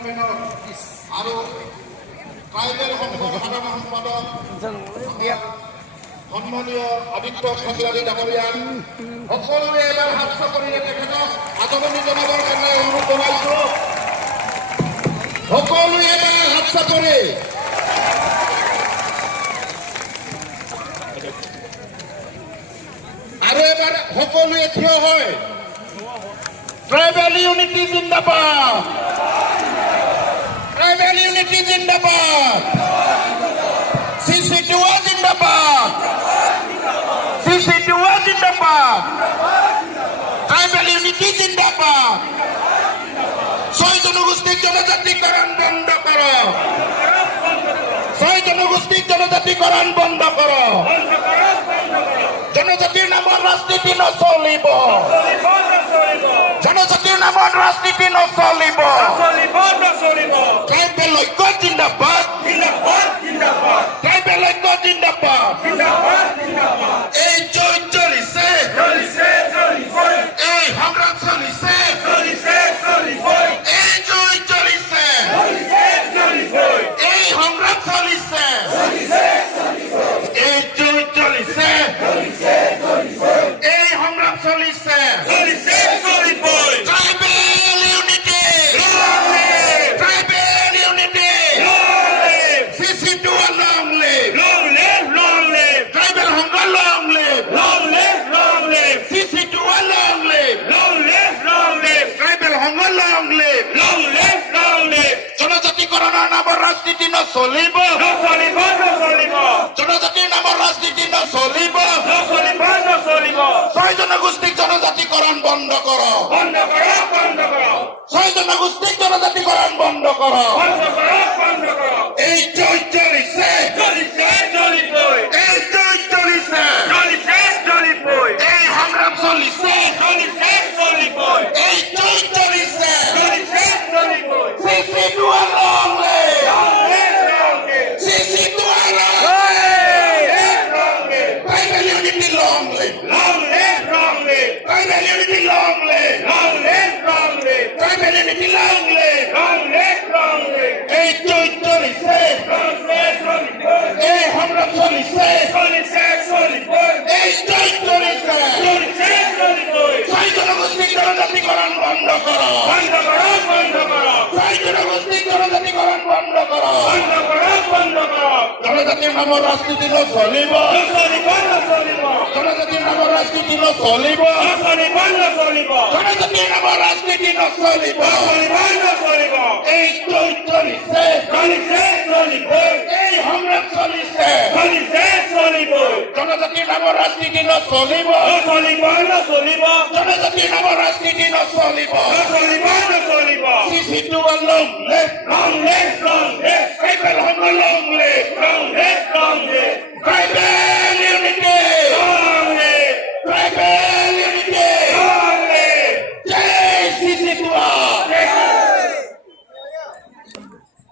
Convenor আৰু tribal সংঘৰ সাধাৰণ সম্পাদক সন্মানীয় আদিত্য খাগলাৰী ডাঙৰীয়া সকলোৱে এবাৰ হাত চাপৰিৰে তেখেতক আদৰণি জনাবৰ কাৰণে অনুৰোধ জনাইছোঁ। সকলোৱে এবাৰ হাত চাপৰি আৰু এবাৰ সকলোৱে থিয় হয়। ট্ৰাইবেল ইউনিটি জিন্দাবাদ, ট্ৰাইবেল ইউনিটি জিন্দাবাদ, CC2A জিন্দাবাদ, CC2A জিন্দাবাদ, ট্রাইবেল ইউনিটি জিন্দাবাদ। 6 জনগোষ্ঠীর জনজাতিকরণ বন্ধ করো, 6 জনগোষ্ঠীর জনজাতিকরণ বন্ধ করো। জনজাতির নামত রাজনীতি নচলিব, জনজাতির নামত রাজনীতি নচলিব। ট্রাইবেল ঐক্য জিন্দাবাদ, ট্রাইবেল ঐক্য জিন্দাবাদ। এই জয় চলিছে, এই সংগ্রাম চলিছে, এই জয় চলিছে, এই সংগ্রাম চলিছে, এই জয় চলিছে, এই সংগ্রাম চলিছে। Tribal unity, tribal unity, CC2A long live, tribal Sangha long live, CC2A long live, tribal Sangha long live. জনজাতিকৰণৰ নামৰ ৰাজনীতি নচলিব, জনজাতিৰ নামৰ ৰাজনীতি নচলিব। 6 জনগোষ্ঠীক জনজাতিকৰণ বন্ধ কৰ, 6 জনগোষ্ঠীক জনজাতিকৰণ বন্ধ কৰ। এই জয় চলিছে, এই জয় চলিছে, এই সংগ্ৰাম চলিছে, এই জয় চলিছে। CC2A long live, CC2A long live, tribal unity long live, tribal unity long live, tribal unity long live. এই জয় চলিছে, এই সংগ্রাম চলিছে, এই জয় চলিছে। 6 জনগোষ্ঠীক জনজাতিকরণ বন্ধ করো, 6 জনগোষ্ঠীক জনজাতিকরণ বন্ধ করো। জনজাতির নামৰ ৰাজনীতি নচলিব, জনজাতির নামৰ ৰাজনীতি নচলিব, জনজাতির নামৰ ৰাজনীতি নচলিব। এই জয় চলিছে, এই সংগ্ৰাম চলিছে, জনজাতির নামৰ ৰাজনীতি নচলিব, জনজাতির নামৰ ৰাজনীতি নচলিব। CC2A long live, tribal Sangha long live, tribal